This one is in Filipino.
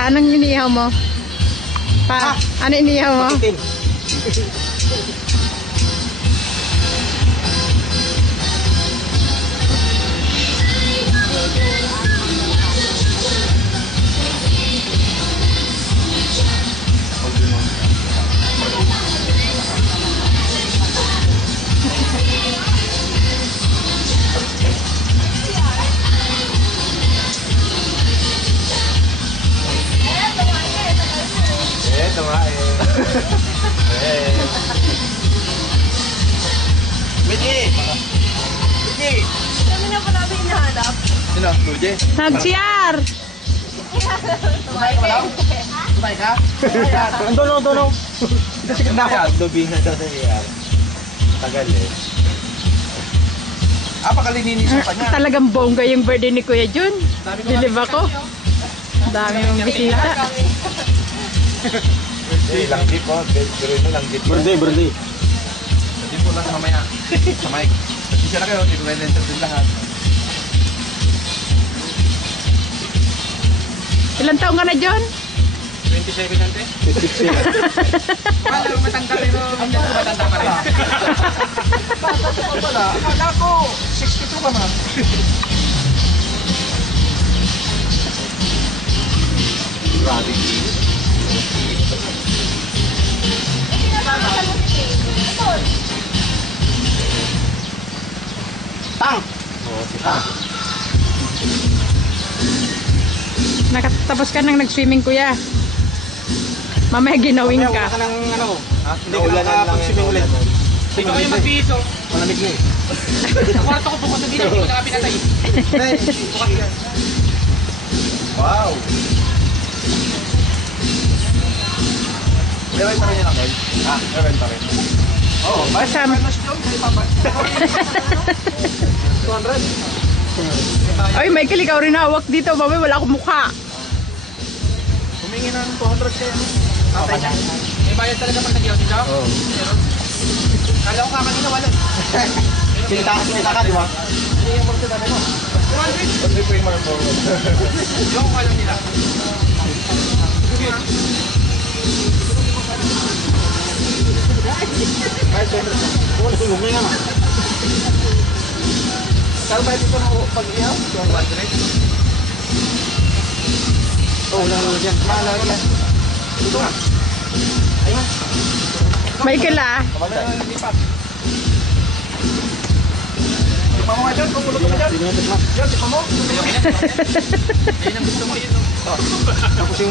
Pa, anong iniihaw mo? Pa, ano iniihaw mo? Ito nga eh. Mickey! Mickey! Kami na pa namin hinahanap. Sino? Luje? Nag-CR! Tumayo ka lang? Tumayo ka? Dono. Ito si Kandako. Dobi na daw sa iyar. Tagal eh. Pakalininis mo pa niya. Talagang bongga yung birthday ni Kuya Jun. Bilib ako. Dami mong bisita. Birthday, langgit po. Birthday mo, langgit po. Birthday. Hindi po lang mamaya. Sa mic. Kasi na kayo, hindi ko kayo din lahat. Ilang taong ka na, John? 27 nante? 27. Wala, matanda pero hindi ko matanda pa rin. Bata ko pala. Akala ko, 62 ka na. Grabe. Tang! Oo, si Tang. Nakatapos ka nang nag-swimming, Kuya. Mamaya ginawin ka. Wala ka ng ano, hindi ka nakapag-swimming ulit. Ikaw yung mag-bihiso. Malamig na eh. Kwarto ko bukas na din, hindi ko na pinatay. Bukas yan. Wow! May renta rin yan, Angel? May renta rin. Oo, Kasama. 200? Ay, Michael, ikaw rin hawak dito. Mamaya wala akong mukha. Humingi ng 200 kayo. May bayad talaga pag nag-iyaw dito? Oo. Kala ko kakanina wala. Sinita ka, di ba? Hindi yung porto dati mo. 200? Hindi po yung marmo. Yung alam nila. Ay, siyempre. Kung ano nga nga. Kalo ba dito na pag-iyaw? 200? Oo, lang dyan. Maalala yan. Ito nga. Ayun. Michael, ah. Tikpa mo nga dyan, pumulot mo dyan. Dyan, tikpa mo. Ayun ang gusto mo yun. Tapos yung